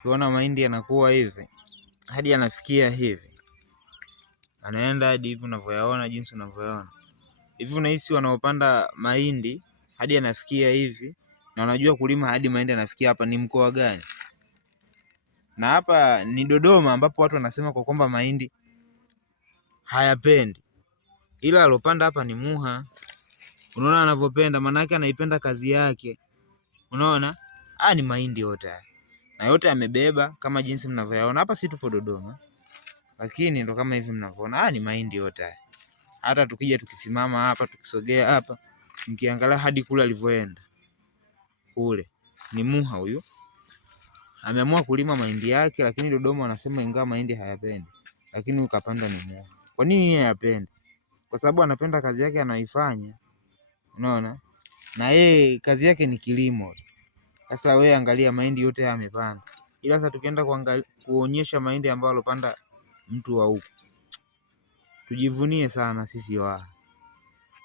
Ukiona mahindi yanakuwa hivi hadi yanafikia hivi, anaenda hadi hivi unavyoyaona, jinsi unavyoyaona hivi, unahisi wanaopanda mahindi hadi yanafikia hivi na wanajua kulima hadi mahindi yanafikia hapa ni mkoa gani? Na hapa ni Dodoma, ambapo watu wanasema kwa kwamba mahindi hayapendi, ila alopanda hapa ni Muha. Unaona anavyopenda, maana yake anaipenda kazi yake. Unaona ni mahindi yote haya, na yote yamebeba kama jinsi mnavyoyaona hapa. Si tupo Dodoma, lakini ndo kama hivi mnavyoona, ni mahindi yote haya. Hata tukija tukisimama hapa, tukisogea hapa, mkiangalia hadi kule alivyoenda kule, ni Muha huyu. Ameamua kulima mahindi yake, lakini Dodoma wanasema ingawa mahindi hayapendi, lakini ukapanda ni Muha. Kwa nini yeye hayapendi? Kwa sababu anapenda kazi yake anaifanya. Unaona? Na yeye kazi yake ni kilimo. Sasa wewe angalia mahindi yote haya amepanda. Ila sasa tukienda kuonyesha mahindi ambayo alopanda mtu wa huko. Tujivunie sana sisi Waha.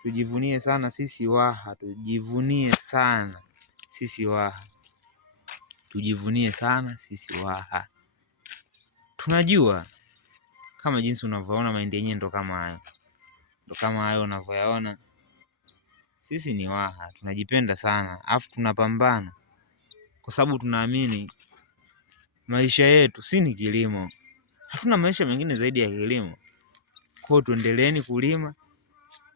Tujivunie sana sisi Waha. Tujivunie sana sisi Waha. Tujivunie sana sisi Waha. Tunajua kama jinsi unavyoona mahindi yenyewe ndo kama hayo. Ndo kama hayo unavyoyaona. Sisi ni Waha, tunajipenda sana, afu tunapambana kwa sababu tunaamini maisha yetu si ni kilimo. Hatuna maisha mengine zaidi ya kilimo. Kwa hiyo tuendeleeni kulima,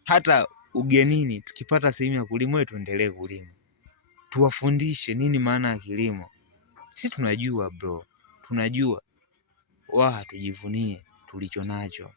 hata ugenini tukipata sehemu ya kulima tuendelee kulima. Tuwafundishe nini maana ya kilimo. Sisi tunajua bro, tunajua. Waha tujivunie tulicho nacho.